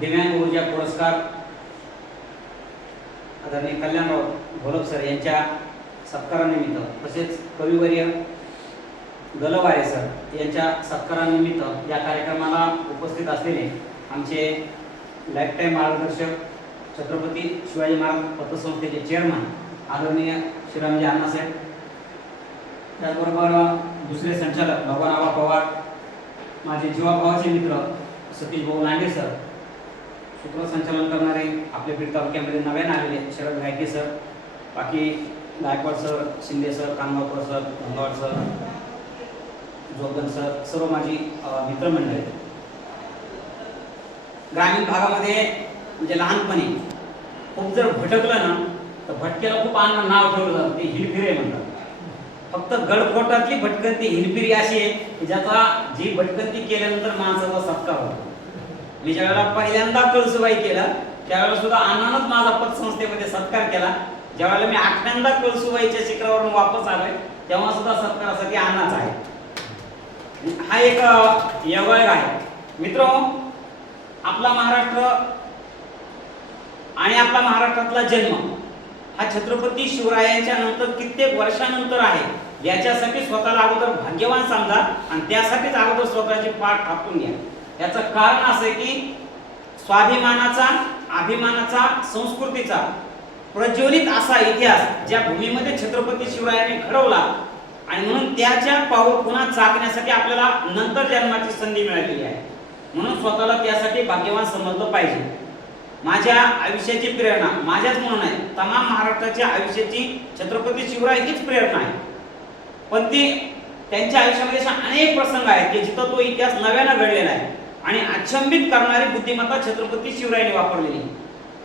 दिव्यांग ऊर्जा पुरस्कार आदरणीय कल्याणराव घोलप सर यांच्या सत्कारानिमित्त तसेच कविवर्य गलवारे सर यांच्या सत्कारानिमित्त या कार्यक्रमाला उपस्थित असलेले आमचे लाईफटाईम मार्गदर्शक छत्रपती शिवाजी महाराज पतसंस्थेचे चेअरमन आदरणीय श्रीरामजी अण्णासाहेब त्याचबरोबर दुसरे संचालक भगवान पवार माझे जीवाभावाचे मित्र सतीश भाऊ लांडे सर सूत्रसंचालन करणारे आपल्या बीड तालुक्यामध्ये नव्याने आलेले शरद गायके सर बाकी Gaikwad sir Shinde sir Kangaonkar sir Gangawad sir Jogdan sir सर्व माझी मित्रमंडळी ग्रामीण भागामध्ये म्हणजे लहानपणी खूप जर भटकलं ना तर भटक्याला खूप आनंद नाव ठेवलं जातं. ते हिलफिरे म्हणतात. फक्त गडफोटातली भटकंती हिलफिरी अशी आहे की ज्याचा जी भटकंती केल्यानंतर माणसाचा सत्कार होतो. मी ज्यावेळेला पहिल्यांदा कळसुबाई केला त्यावेळेला सुद्धा अण्णानच माझा पतसंस्थेमध्ये सत्कार केला. ज्यावेळेला मी आठव्यांदा कळसुबाईच्या शिखरावरून वापस आलोय तेव्हा सुद्धा सत्कारासाठी अण्णाच आहे. हा एक यवळ आहे. मित्र आपला महाराष्ट्र आणि आपला महाराष्ट्रातला जन्म हा छत्रपती शिवरायांच्या नंतर कित्येक वर्षानंतर आहे. याच्यासाठी स्वतःला अगोदर भाग्यवान समजा आणि त्यासाठीच अगोदर स्वतःची पाठ थापून घ्या. याचं कारण असं आहे की स्वाभिमानाचा अभिमानाचा संस्कृतीचा प्रज्वलित असा इतिहास ज्या भूमीमध्ये छत्रपती शिवरायाने घडवला आणि म्हणून त्याच्या पाऊल पुन्हा चाकण्यासाठी आपल्याला नंतर जन्माची संधी मिळालेली आहे. म्हणून स्वतःला त्यासाठी भाग्यवान समजलं पाहिजे. माझ्या आयुष्याची प्रेरणा माझ्याच म्हणून आहे तमाम महाराष्ट्राच्या आयुष्याची छत्रपती शिवराय हीच प्रेरणा आहे. पण ती त्यांच्या आयुष्यामध्ये अशा अनेक प्रसंग आहेत की जिथं तो इतिहास नव्यानं घडलेला आहे. आणि अचंबित करणारी बुद्धिमत्ता छत्रपती शिवरायांनी वापरलेली.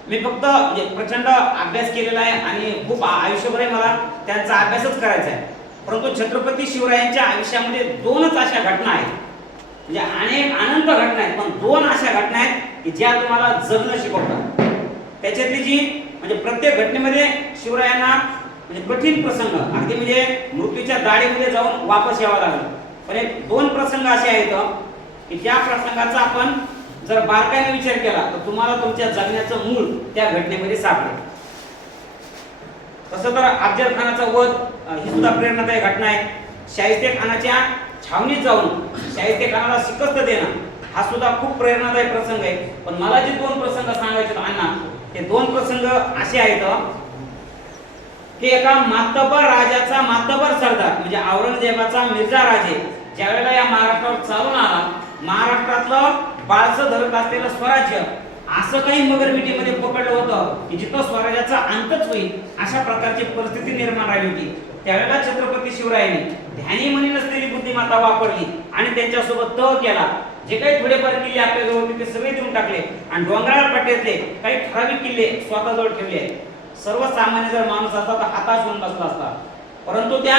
मी फक्त म्हणजे प्रचंड अभ्यास केलेला आहे आणि खूप आयुष्यभर आयुष्यभरही मला त्यांचा अभ्यासच करायचा आहे. परंतु छत्रपती शिवरायांच्या आयुष्यामध्ये दोनच अशा घटना आहेत. म्हणजे अनेक अनंत घटना आहेत पण दोन अशा घटना आहेत की ज्या तुम्हाला जगणं शिकवतात. त्याच्यातली जी म्हणजे प्रत्येक घटनेमध्ये शिवरायांना म्हणजे कठीण प्रसंग अगदी म्हणजे मृत्यूच्या दाढीमध्ये जाऊन वापस यावं लागलं. पण एक दोन प्रसंग असे आहेत की त्या प्रसंगाचा आपण जर बारकाईने विचार केला तर तुम्हाला तुमच्या जगण्याचं मूळ त्या घटनेमध्ये सापडेल. तसं तर अफजल खानाचा वध ही सुद्धा प्रेरणादायी घटना आहे. शाहिस्ते खानाच्या छावणीत जाऊन शाहिस्ते खानाला शिकस्त देणं हा सुद्धा खूप प्रेरणादायी प्रसंग आहे. पण मला जे दोन प्रसंग सांगायचे अण्णा ते दोन प्रसंग असे आहेत की एका मातबर राजाचा मातबर सरदार म्हणजे औरंगजेबाचा मिर्झा राजे ज्यावेळेला या महाराष्ट्रावर चालून आला महाराष्ट्रातलं बाळचं धरत असलेलं स्वराज्य असं काही मगरमिटीमध्ये पकडलं होतं की जिथं स्वराज्याचा अंतच होईल अशा प्रकारची परिस्थिती निर्माण झाली होती. त्यावेळेला छत्रपती शिवरायांनी ध्यानी म्हणी नसलेली बुद्धिमत्ता वापरली आणि त्यांच्यासोबत तह केला. जे काही थोडेफार किल्ले आपल्याजवळ होते ते सगळे देऊन टाकले आणि डोंगराळ पट्ट्यातले काही ठराविक किल्ले स्वतःजवळ ठेवले. आहेत सर्वसामान्य जर माणूस असता तर हाताश होऊन बसला असता. परंतु त्या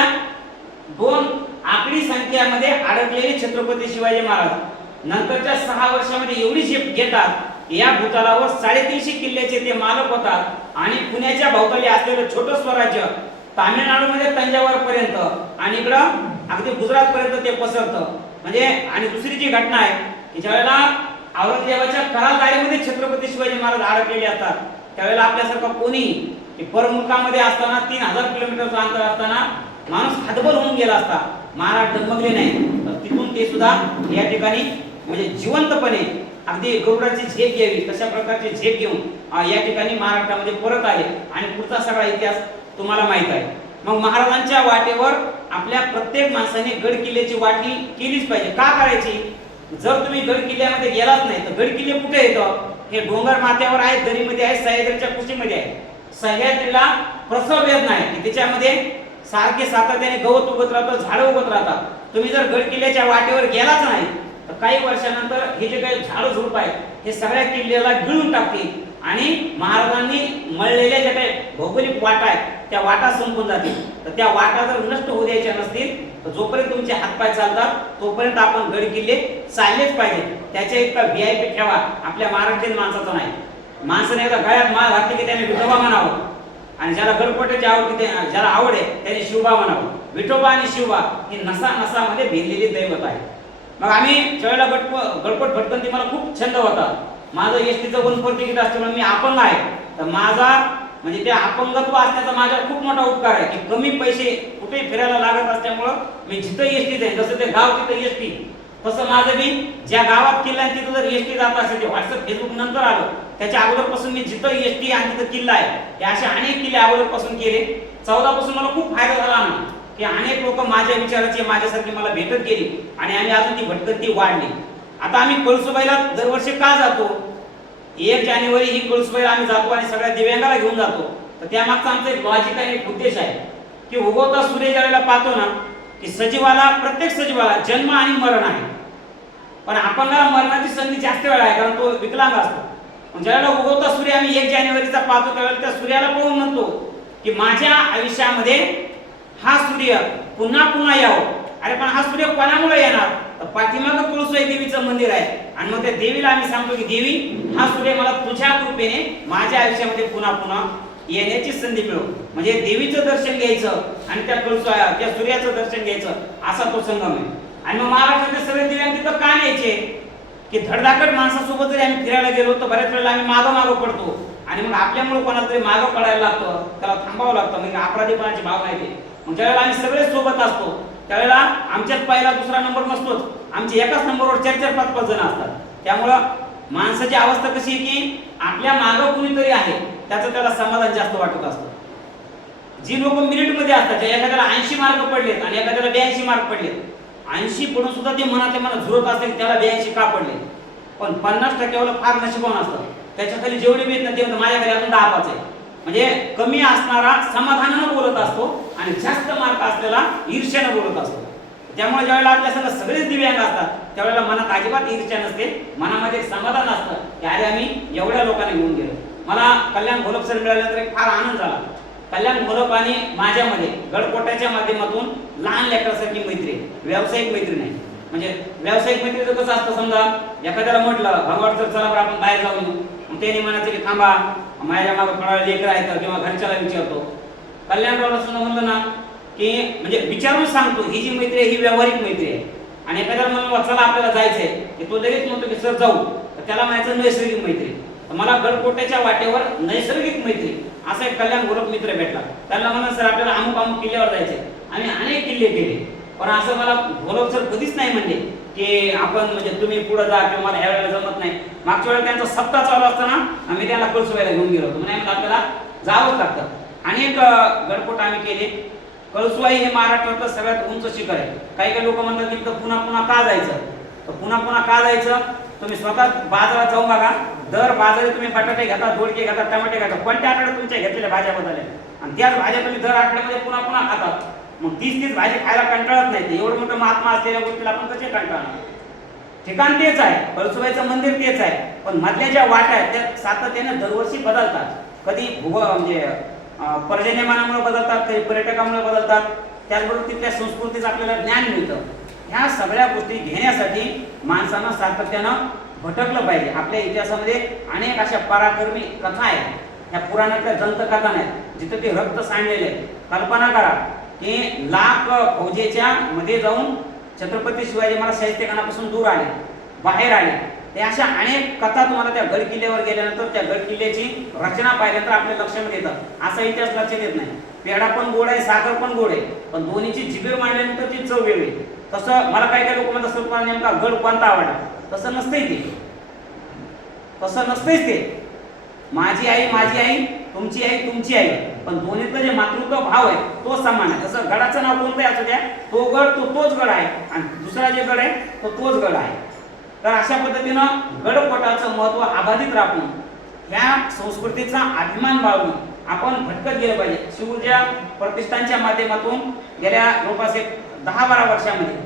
दोन आकडी संख्यामध्ये अडकलेले छत्रपती शिवाजी महाराज नंतरच्या सहा वर्षामध्ये एवढी झेप घेतात या भूतालावर साडेतीनशे किल्ल्याचे ते मालक होतात आणि पुण्याच्या भोवताली असलेलं छोटं स्वराज्य तामिळनाडूमध्ये तंजावर पर्यंत आणि इकडं अगदी गुजरात पर्यंत ते पसरतं. म्हणजे आणि दुसरी जी घटना आहे की ज्यावेळेला औरंगजेबाच्या करारदारीमध्ये छत्रपती शिवाजी महाराज अडकलेले असतात त्यावेळेला आपल्यासारखं कोणी की परमुखामध्ये असताना तीन हजार किलोमीटरचं अंतर असताना माणूस हतबल होऊन गेला असता. महाराज डगमगले नाही तर तिथून ते सुद्धा या ठिकाणी म्हणजे जिवंतपणे अगदी गरुडाची झेप घ्यावी तशा प्रकारची झेप घेऊन या ठिकाणी महाराष्ट्रामध्ये परत आले. आणि पुढचा सगळा इतिहास तुम्हाला माहीत आहे. मग महाराजांच्या वाटेवर आपल्या प्रत्येक माणसाने गड किल्ल्याची वाटी केलीच पाहिजे. का करायची? जर तुम्ही गड किल्ल्यामध्ये गेलाच नाही तर गड किल्ले कुठे येतं हे डोंगर माथ्यावर आहेत दरीमध्ये आहेत सह्याद्रीच्या कुशीमध्ये आहे सह्याद्रीला प्रसव वेदना आहे. की त्याच्यामध्ये सारखे सातत्याने गवत उगत राहतं झाडं उगत राहतात. तुम्ही जर गड किल्ल्याच्या वाटेवर गेलाच नाही तर काही वर्षानंतर हे जे काही झाड झुडप आहेत हे सगळ्या किल्ल्याला गिळून टाकतील आणि महाराजांनी मळलेल्या ज्या काही भौगोलिक वाटा आहेत त्या वाटा संपून जातील. तर त्या वाटा जर नष्ट होऊ द्यायच्या नसतील तर जोपर्यंत तुमचे हातपाय चालतात तोपर्यंत आपण गड किल्ले चाललेच पाहिजे त्याच्या इतका व्ही आय पी ठेवा आपल्या महाराष्ट्रीयन माणसाचा नाही. माणसाने एकदा गळ्यात माळ घातली की त्याने विठोबा म्हणावं. आणि ज्याला गडपटाची आवड की ज्याला आवड आहे त्याने शिवबा म्हणावं. विठोबा आणि शिवबा ही नसा नसामध्ये भिनलेली दैवत आहे मग आम्ही ज्यावेळेला गटप गडपट भटकंती मला खूप छंद होता. माझं एस टीचं वन फोर तिकीट असल्यामुळे मी अपंग आहे. तर माझा म्हणजे ते अपंगत्व असण्याचा माझ्यावर खूप मोठा उपकार आहे की कमी पैसे कुठेही फिरायला लागत असल्यामुळं मी जिथं एस टीच आहे जसं ते गाव तिथं एस टी तसं माझं मी ज्या गावात किल्ला आहे तिथं जर एस टी जात असेल ते व्हॉट्सअप फेसबुक नंतर आलं त्याच्या अगोदरपासून मी जिथं एस टी आणि तिथं किल्ला आहे हे असे अनेक किल्ले अगोदरपासून केले. चौदा पासून मला खूप फायदा झाला ना की अनेक लोक माझ्या विचाराचे माझ्यासारखी मला भेटत गेली आणि आम्ही अजून ती भटकंती वाढली. आता आम्ही कळसुबाईला दरवर्षी का जातो? एक जानेवारी ही कळसुबाईला आम्ही जातो आणि सगळ्या दिव्यांगाला घेऊन जातो. तर त्यामागचा आमचा एक लॉजिक आणि एक उद्देश आहे की उगवता सूर्य ज्यावेळेला पाहतो ना की सजीवाला प्रत्येक सजीवाला जन्म आणि मरण आहे. पण अपंगाला मरणाची संधी जास्त वेळा आहे कारण तो विकलांग असतो. पण ज्यावेळेला उगवता सूर्य आम्ही एक जानेवारीचा पाहतो त्यावेळेला त्या सूर्याला पाहून म्हणतो की माझ्या आयुष्यामध्ये हा सूर्य पुन्हा पुन्हा यावं. अरे पण हा सूर्य कोणामुळे येणार? तर पाठीमागं तुळसाई देवीचं मंदिर आहे. आणि मग त्या देवीला आम्ही सांगतो की देवी हा सूर्य मला तुझ्या कृपेने माझ्या आयुष्यामध्ये पुन्हा पुन्हा येण्याची संधी मिळो म्हणजे देवीचं दर्शन घ्यायचं आणि त्या तुळसा त्या सूर्याचं दर्शन घ्यायचं असा तो संगम आहे. आणि मग महाराष्ट्रातले सगळे दिव्यांग तिथं का न्यायचे? की धडधाकट माणसासोबत जरी आम्ही फिरायला गेलो तर बऱ्याच वेळेला आम्ही मागं मागं पडतो. आणि मग आपल्यामुळे कोणाला तरी मागं पडायला लागतं त्याला थांबावं लागतं. म्हणजे अपराधीपणाची भावना येते मग ज्यावेळेला आम्ही सगळे सोबत असतो त्यावेळेला आमच्यात पहिला दुसरा नंबर नसतोच. आमचे एकाच नंबरवर चार चार पाच पाच जण असतात. त्यामुळं माणसाची अवस्था कशी आहे की आपल्या मागं कुणीतरी आहे त्याचं त्याला समाधान जास्त वाटत असतं. जी लोक मिनिटमध्ये असतात ज्या एखाद्याला ऐंशी मार्क पडलेत आणि एखाद्याला ब्याऐंशी मार्क पडलेत ऐंशी पडून सुद्धा ते मनातल्या मनात झुरत असते की त्याला ब्याऐंशी का पडले? पण पन्नास टक्क्यावर फार नशिबान असतं. त्याच्याखाली जेवढे मिळत ना ते माझ्याकडे माझ्या अजून दहा पाच आहे. म्हणजे कमी असणारा समाधानानं बोलत असतो आणि जास्त मार्क असलेला ईर्ष्यानं बोलत असतो. त्यामुळे ज्यावेळेला आपल्या संघ सगळेच दिव्यांग असतात त्यावेळेला मनात अजिबात ईर्ष्या नसते मनामध्ये समाधान असतं की अरे आम्ही एवढ्या लोकांना घेऊन गेलो. मला कल्याण घोलप सर मिळाल्यानंतर एक फार आनंद झाला. कल्याण घोलप आणि माझ्यामध्ये गडकोट्याच्या माध्यमातून लहान लेकरासारखी मैत्री व्यावसायिक मैत्री नाही. म्हणजे व्यावसायिक मैत्रीचं कसं असतं समजा एखाद्याला म्हटलं भगवान सर चला बरं आपण बाहेर जाऊन त्याने म्हणायचं की थांबा. माझ्या मागं थोडा लेकर आहेत किंवा घरच्याला विचारतो. कल्याणरावला सुद्धा म्हणलं ना की म्हणजे विचारून सांगतो ही जी मैत्री आहे ही व्यावहारिक मैत्री आहे. आणि एखाद्याला म्हणलं चला आपल्याला जायचंय. की तो लगेच म्हणतो की सर जाऊ. तर त्याला म्हणायचं नैसर्गिक मैत्री. तर मला गडकोट्याच्या वाटेवर नैसर्गिक मैत्री. असा एक कल्याण गोरख मित्र भेटला. त्याला म्हणा सर आपल्याला अमुक अमुक किल्ल्यावर जायचे आम्ही अनेक किल्ले केले. पण असं मला गोरख सर कधीच नाही म्हणले. की आपण म्हणजे तुम्ही पुढे जा किंवा मला ह्या वेळेला जमत नाही. मागच्या वेळेला त्यांचा सप्ताह चालू असताना आम्ही त्याला कळसुबाईला घेऊन गेलो होतो. म्हणजे आपल्याला जावंच लागतं. अनेक एक गडपोट आम्ही केले. कळसुबाई हे महाराष्ट्रातलं सगळ्यात उंच शिखर आहे. काही काही लोक म्हणतात की पुन्हा पुन्हा का जायचं? तर पुन्हा पुन्हा का जायचं? तुम्ही स्वतः बाजारात जाऊन बघा. दर बाजारी तुम्ही बटाटे घेता दोडके घेता टमाटे घेता. कोणत्या आठवड्यात तुमच्या घेतलेल्या भाज्या बदलल्या? आणि त्याच भाज्या तुम्ही दर आठवड्यामध्ये पुन्हा पुन्हा खातात. मग तीच तीच भाजी खायला कंटाळत नाही ते. एवढं मोठं महात्मा असलेल्या गोष्टीला आपण कसे कंटाळणार? ठिकाण तेच आहे. कळसुबाईचं मंदिर तेच आहे. पण मधल्या ज्या वाट्या आहेत त्या सातत्याने दरवर्षी बदलतात. कधी भूगो म्हणजे पर्जन्यमानामुळे बदलतात कधी पर्यटकामुळे बदलतात. त्याचबरोबर तिथल्या संस्कृतीचं आपल्याला ज्ञान मिळतं. ह्या सगळ्या गोष्टी घेण्यासाठी माणसानं सातत्यानं भटकलं पाहिजे. आपल्या इतिहासामध्ये अनेक अशा पराक्रमी कथा आहेत. ह्या पुराणातल्या दंतकथा नाहीत जिथं ते रक्त सांडलेलं आहे. कल्पना करा. की लाख फौजेच्या मध्ये जाऊन छत्रपती शिवाजी महाराज साहित्यकानापासून दूर आले बाहेर आले. ते अशा अनेक कथा तुम्हाला त्या गड किल्ल्यावर गेल्यानंतर त्या गड किल्ल्याची रचना पाहिल्यानंतर आपल्या लक्षामध्ये येतं. असा इतिहास लक्षात येत नाही. पेढा पण गोड आहे साखर पण गोड आहे पण दोन्हीची जिबीर मांडल्यानंतर ती चव वेगळी तसं मला काही काही लोक म्हणतात सर तुम्हाला नेमका गड कोणता आवडला? तसं नसतंय ते. तसं नसतंच ते. माझी आई माझी आई तुमची आई तुमची आई. पण दोन्हीतलं जे मातृत्व भाव आहे तो समान आहे. तसं गडाचं नाव कोणतं आहे असू द्या तो गड तो तोच गड आहे. आणि दुसरा जे गड आहे तो तोच गड आहे. तर अशा पद्धतीनं गडकोटाचं महत्त्व अबाधित राखून ह्या संस्कृतीचा अभिमान बाळगून आपण भटकत गेलं पाहिजे. शिवजा प्रतिष्ठानच्या माध्यमातून गेल्या जवळपास एक दहा बारा वर्षामध्ये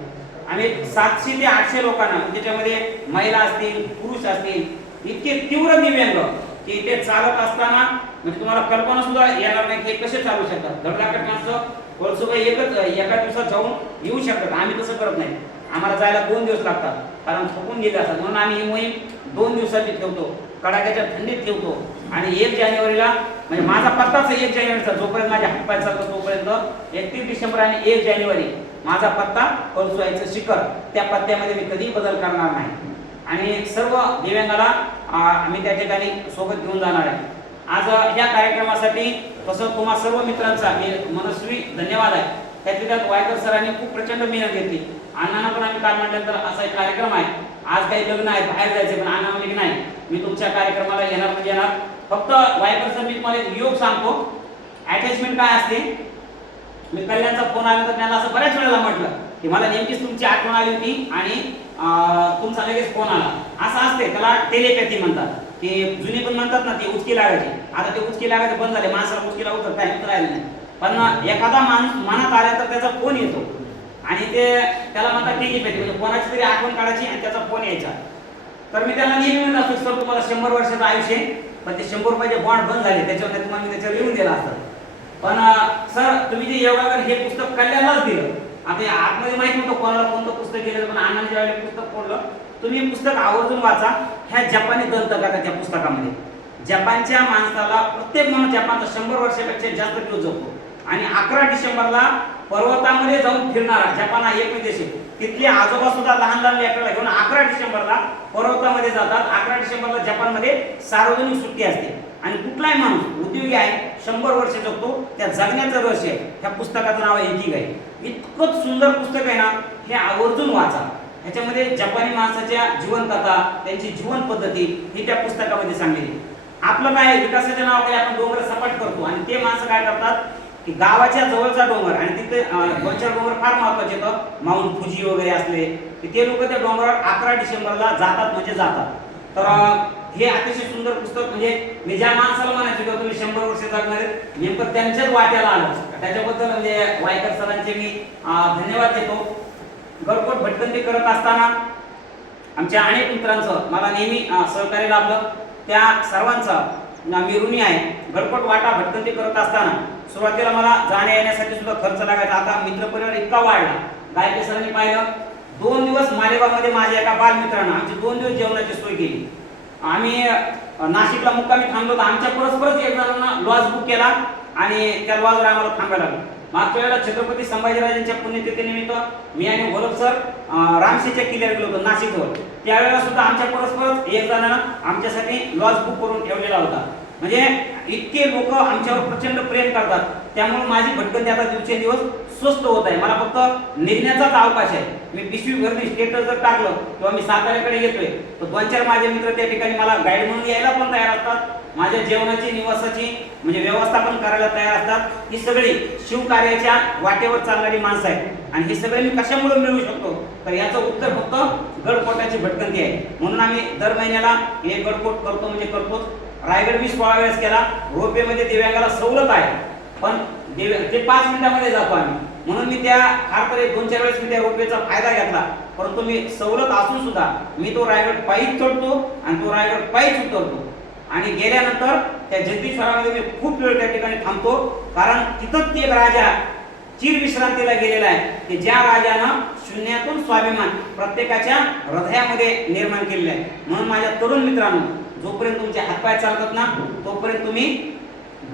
आम्ही सातशे ते आठशे लोकांना म्हणजे त्याच्यामध्ये महिला असतील पुरुष असतील इतके तीव्र दिव्यांग की ते चालत असताना म्हणजे तुम्हाला कल्पना सुद्धा येणार नाही की हे कसे चालू शकतात. धडधाकट माणसं कोळसुबाई एकच एका दिवसात जाऊन येऊ शकतात. आम्ही तसं करत नाही. आम्हाला जायला दोन दिवस लागतात. कारण थकून गेले असतात. म्हणून आम्ही ही मोहीम दोन दिवसाची ठेवतो. कडाक्याच्या थंडीत ठेवतो. आणि एक जानेवारीला म्हणजे माझा पत्ताच एक जानेवारीचा जोपर्यंत माझ्या हातपाय चालतो तोपर्यंत एकतीस डिसेंबर आणि एक जानेवारी माझा पत्ता कळसुआईचं शिखर. त्या पत्त्यामध्ये मी कधीही बदल करणार नाही. आणि सर्व दिव्यांगाला आम्ही त्या ठिकाणी सोबत घेऊन जाणार आहे. आज या कार्यक्रमासाठी तसं तुम्हा सर्व मित्रांचा मी मनस्वी धन्यवाद आहे. त्यातल्या त्यात वायकर सरांनी खूप प्रचंड मेहनत घेतली. अण्णांना पण आम्ही काल म्हटल्यानंतर असा एक कार्यक्रम आहे. आज काही लग्न आहे बाहेर जायचे पण अण्णा म्हणजे नाही मी तुमच्या कार्यक्रमाला येणार म्हणजे येणार. फक्त वायकर सर मी तुम्हाला एक योग सांगतो. अटॅचमेंट काय असते? मी कल्याणचा फोन आला तर त्यांना असं बऱ्याच वेळेला म्हटलं की मला नेमकीच तुमची आठवण आली होती आणि तुमचा लगेच फोन आला. असं असते त्याला टेलिपॅथी म्हणतात. ते जुनी पण म्हणतात ना ते उचकी लागायची. आता ते उचकी लागायचे बंद झाले. माणसाला उचकी लागू तर टाइम राहिलं नाही. पण एखादा माणूस मनात आला तर त्याचा फोन येतो. आणि ते त्याला म्हणतात टेलिपॅथी म्हणजे कोणाची तरी आठवण काढायची आणि त्याचा फोन यायचा. तर मी त्याला नेहमी म्हणत असतो सर तुम्हाला शंभर वर्षाचं आयुष्य आहे, पण ते शंभर रुपयाचे बॉन्ड बंद झाले. त्याच्यावर तुम्हाला मी त्याच्यावर लिहून दिला असतं. पण सर तुम्ही जे योगाकर हे पुस्तक कल्याणलाच दिलं. आता आतमध्ये माहीत नव्हतं कोणाला कोणतं पुस्तक गेलं पण आनंद ज्यावेळेला पुस्तक कोणलं तुम्ही पुस्तक आवर्जून वाचा. ह्या जपानी दंतकथाच्या पुस्तकामध्ये. जपानच्या माणसाला प्रत्येक माणूस जपानचा शंभर वर्षापेक्षा जास्त दिवस जगतो आणि अकरा डिसेंबरला पर्वतामध्ये जाऊन फिरणारा जपान हा एक देश आहे. तिथले आजोबा सुद्धा लहान लहान लेकराला घेऊन अकरा डिसेंबरला पर्वतामध्ये जातात. अकरा डिसेंबरला जपानमध्ये सार्वजनिक सुट्टी असते. आणि कुठलाही माणूस उद्योगी आहे शंभर वर्ष जगतो त्या जगण्याचं रहस्य आहे. ह्या पुस्तकाचं नाव आहे एकीक आहे. इतकंच सुंदर पुस्तक आहे ना हे आवर्जून वाचा. ह्याच्यामध्ये जपानी माणसाच्या जीवनकथा त्यांची जीवन पद्धती ही त्या पुस्तकामध्ये सांगलेली आपलं काय आहे, विकासाच्या नावाखाली आपण डोंगर सपाट करतो आणि ते माणसं काय करतात की गावाच्या जवळचा डोंगर आणि तिथे अं, दोन चार डोंगर फार महत्त्वाचे येतं माउंट फुजी वगैरे असले की ते लोक त्या डोंगरावर अकरा डिसेंबरला जातात म्हणजे जातात. तर हे अतिशय सुंदर पुस्तक म्हणजे मी ज्या माणसाला म्हणायचो किंवा तुम्ही शंभर वर्ष जगणार नेमकं त्यांच्याच वाट्याला आलो त्याच्याबद्दल म्हणजे वायकर सरांचे मी धन्यवाद देतो. गडकोट भटकंती करत असताना आमच्या अनेक मित्रांचं मला नेहमी सहकार्य लाभलं. त्या सर्वांचा मी ऋणी आहे. गडकोट वाटा भटकंती करत असताना सुरुवातीला मला जाण्या येण्यासाठी सुद्धा खर्च लागायचा. आता मित्रपरिवार इतका वाढला. गायके सरांनी पाहिलं दोन दिवस मालेगावमध्ये माझ्या एका बालमित्रानं आमची दोन दिवस जेवणाची सोय केली. आम्ही नाशिकला मुक्कामी थांबलो तर आमच्या परस्परच एक जणांना लॉज बुक केला आणि त्या लॉजवर आम्हाला थांबायला लागलं. मागच्या वेळेला छत्रपती संभाजीराजांच्या पुण्यतिथीनिमित्त मी आणि वल्लभ सर रामसेच्या किल्ल्यावर गेलो होतो नाशिकवर. त्यावेळेला सुद्धा आमच्या परस्परच एक जणांना आमच्यासाठी लॉज बुक करून ठेवलेला होता. म्हणजे इतके लोक आमच्यावर प्रचंड प्रेम करतात. त्यामुळे माझी भटकंती आता दिवसेंदिवस स्वस्त होत आहे. मला फक्त निघण्याचाच अवकाश आहे. मी पिशवी भरली स्टेटस जर टाकलं किंवा मी साताऱ्याकडे येतोय तर दोन चार माझे मित्र त्या ठिकाणी मला गाईड म्हणून यायला पण तयार असतात. माझ्या जेवणाची निवासाची म्हणजे व्यवस्था पण करायला तयार असतात. ही सगळी शिवकार्याच्या वाटेवर चालणारी माणसं आहेत. आणि हे सगळे मी कशामुळे मिळवू शकतो? तर याचं उत्तर फक्त गडकोटाची भटकंती आहे. म्हणून आम्ही दर महिन्याला हे गडकोट करतो म्हणजे करतोच. रायगड वीस सोळा वेळेस केला. रोपेमध्ये दिव्यांगाला सवलत आहे. पण दिव्या ते पाच मिनिटामध्ये जातो आम्ही. म्हणून मी त्या फार तर दोन चार वेळेस मी त्या रोपवेचा फायदा घेतला. परंतु मी सवलत असून सुद्धा मी तो रायगड पायीच चढतो आणि तो रायगड पायीच उतरतो. आणि गेल्यानंतर त्या जगदीश्वरामध्ये मी खूप वेळ त्या ठिकाणी थांबतो. कारण तिथंच ते राजा चिरविश्रांतीला गेलेला आहे. की ज्या राजानं शून्यातून स्वाभिमान प्रत्येकाच्या हृदयामध्ये निर्माण केलेला आहे. म्हणून माझ्या तरुण मित्रांनो जोपर्यंत तुमचे हातपाय चालतात ना तोपर्यंत तुम्ही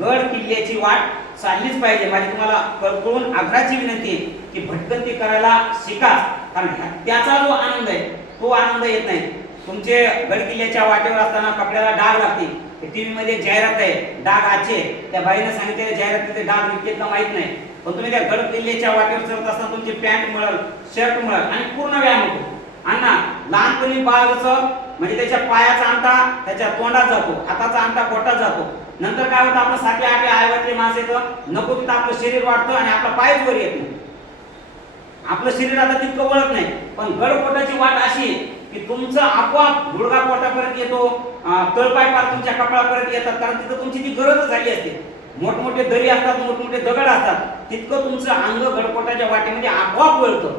गड किल्ल्याची वाट चाललीच पाहिजे. माझी तुम्हाला कळकळून आग्रहाची विनंती आहे की भटकंती करायला शिका. कारण त्याचा जो आनंद आहे तो आनंद येत नाही. तुमचे गडकिल्ल्याच्या वाटेवर असताना कपड्याला डाग लागते. टी मध्ये जाहिरात आहे डाग आचे त्या बाईने सांगितलेल्या जाहिरातीचे डाग विकतेत का माहीत नाही. पण तुम्ही त्या गड किल्ल्याच्या वाटेवर चढत असताना तुमची पॅन्ट मिळल शर्ट मिळल आणि पूर्ण व्यायाम होतो. अण्णा लहानपणी बाळ जसं म्हणजे त्याच्या पायाचा अंता त्याच्या तोंडात जातो हाताचा अंता पोटात जातो. नंतर काय होतं आपलं साठे आठे आयवातले मास येतं नको तिथं आपलं शरीर वाढतं आणि आपला पायच वर येत नाही. आपलं शरीर आता तितकं वळत नाही पण गडपोटाची वाट अशी आहे की तुमचं आपोआप गुडगा पोटापर्यंत येतो तळपाय पार तुमच्या कपाळापर्यंत येतात कारण तिथं तुमची ती गरजच झाली असते मोठमोठे दरी असतात मोठमोठे दगड असतात तितकं तुमचं अंग गडपोटाच्या वाटेमध्ये आपोआप वळतं.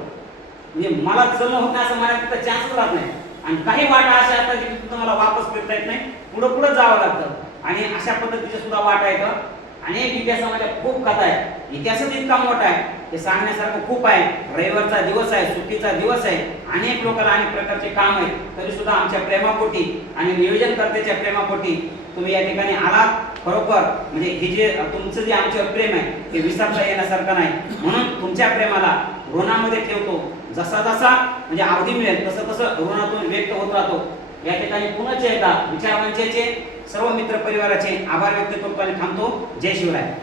म्हणजे मला जण होत नाही असं मला तिथं चान्स राहत नाही. आणि काही वाटा अशा असतात की तुम्हाला मला वापस फिरता येत नाही पुढं पुढं जावं लागतं. आणि अशा पद्धतीच्या सुद्धा वाट आहे का अनेक इतिहासामध्ये खूप कथा आहे. इतिहासच इतका मोठा आहे. ते सांगण्यासारखं खूप आहे. रविवारचा दिवस आहे सुट्टीचा दिवस आहे. अनेक लोकांना अनेक प्रकारचे काम आहे तरी सुद्धा आमच्या प्रेमापोटी आणि नियोजनकर्त्याच्या प्रेमापोटी तुम्ही या ठिकाणी आलात. खरोखर म्हणजे हे जे तुमचं जे आमच्यावर प्रेम आहे ते विसरता येण्यासारखं नाही. म्हणून तुमच्या प्रेमाला ऋणामध्ये ठेवतो. जसा जसा म्हणजे अवधी मिळेल तसं तसं ऋणातून व्यक्त होत राहतो. या ठिकाणी पुनच एकदा विचार मंचाचे सर्व मित्र परिवाराचे आभार व्यक्त करतो आणि थांबतो. जय शिवराय.